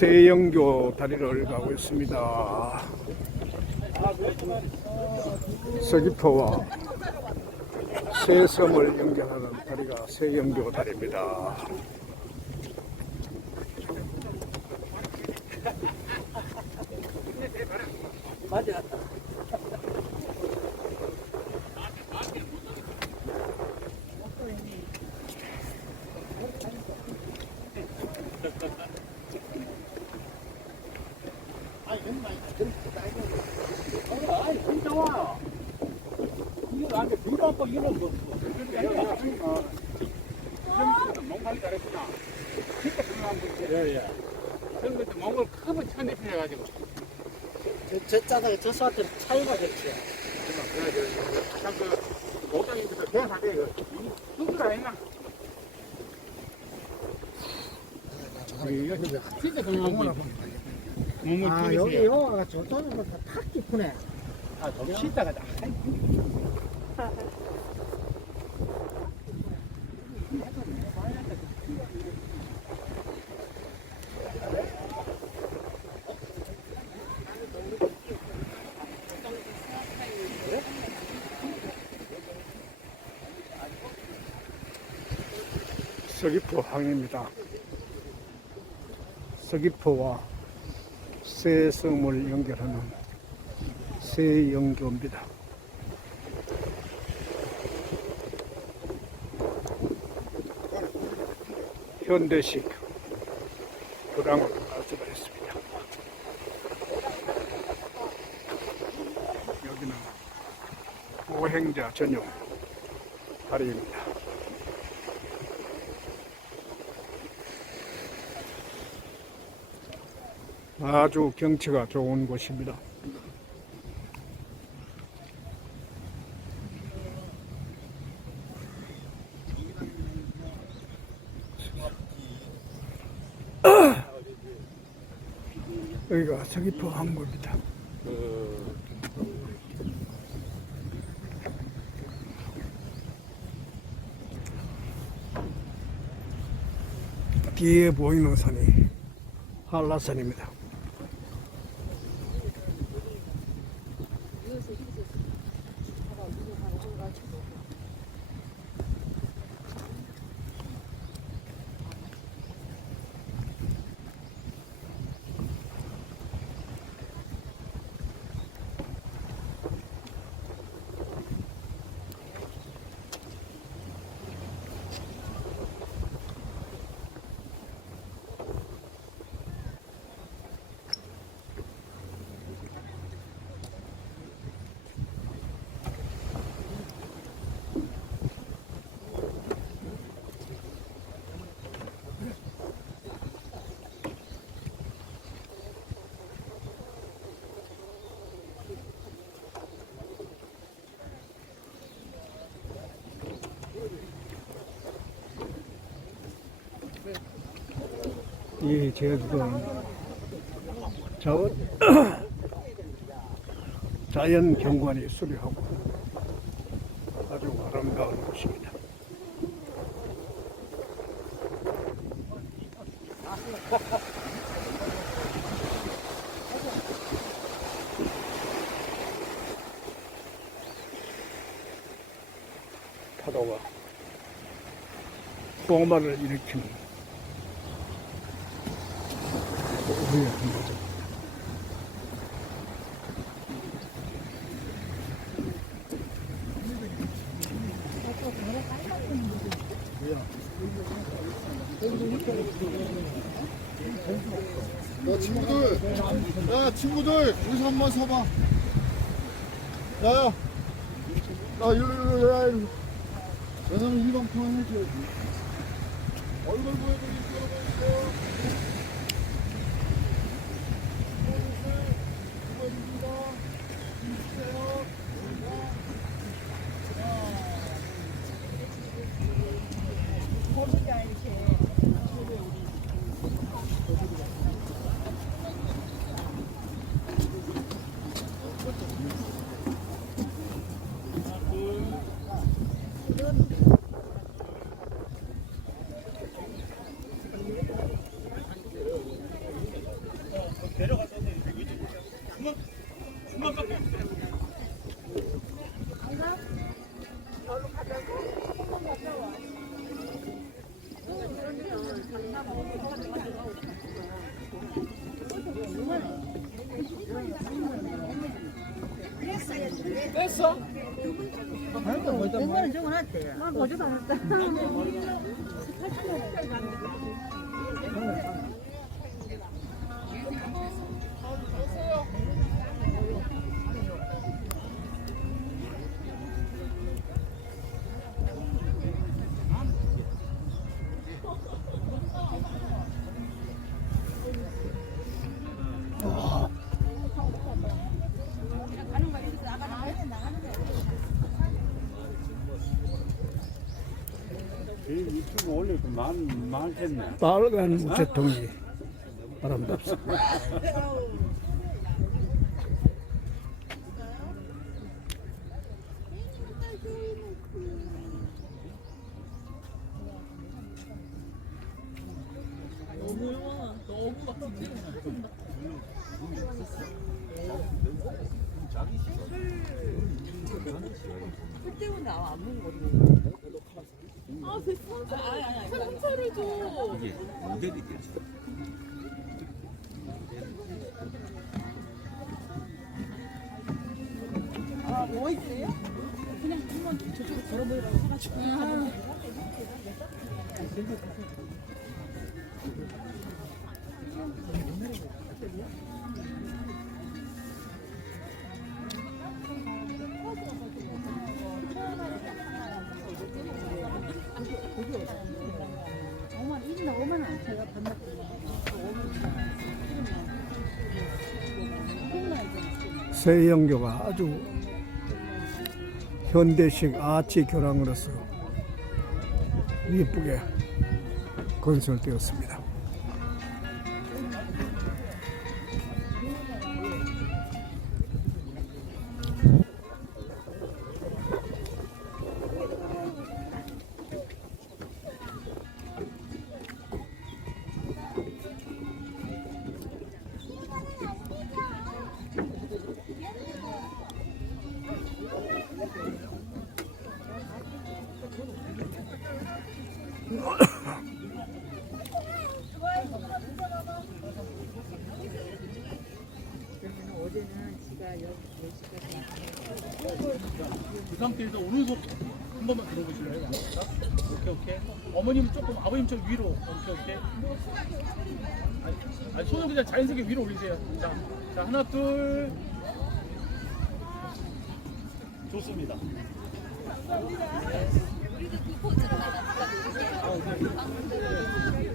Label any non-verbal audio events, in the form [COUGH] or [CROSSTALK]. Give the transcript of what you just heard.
세영교 다리를 가고 있습니다. 서귀포와 세섬을 연결하는 다리가 세영교 다리입니다. 아 저, 저 짜다가 저 사한테 차이가 됐지. 진짜 중요한 거 지. 몸을 아, 여기 영화가 좋다는 건탁 깊으네. 아, 저기 쉬다가 다. 서귀포 항입니다. 서귀포와 세섬을 연결하는 세영교입니다. 현대식 교량을 말씀하셨습니다. 여기는 보행자 전용 다리입니다. 아주 경치가 좋은 곳입니다. [CLEARS THROAT] 여기가 서귀포 항구입니다. 뒤에 보이는 산이 한라산입니다. 이 제주도는 저 자연 경관이 수려하고 아주 아름다운 곳입니다. 파도가 포마를 일으키는 우 한 거죠. 야 친구들. 야 친구들. 여기서 한번 서봐. 야 이리 이리 야 이리. 여자는 일방통화 해줘야지. 얼굴 이끌어 됐어? 옛날에 저거 났대. 나 보지도 않았다. 유튜브 올리고 많, 많겠네. 빨간 우체통이 아름답습니다. 그때는 나와 안 먹는 거지. 아, 아니, 아니. 상차를 줘. 이게 모델이 되죠. 아, 뭐 있어요? 그냥 한번 저쪽으로 걸어보이라고 해가지고. 정말 1인 5만 원 제가 세영교가 아주 현대식 아치 교량으로서 이쁘게 건설되었습니다. 그 상태에서 오른손 한 번만 들어보실래요? 자, 오케이 오케이. 어머님 조금 아버님 좀 위로. 오케이 오케이. 아니, 손을 그냥 자연스럽게 위로 올리세요. 자, 자 하나 둘. 좋습니다. 우리도 그 포즈로 하나 부탁드릴게요.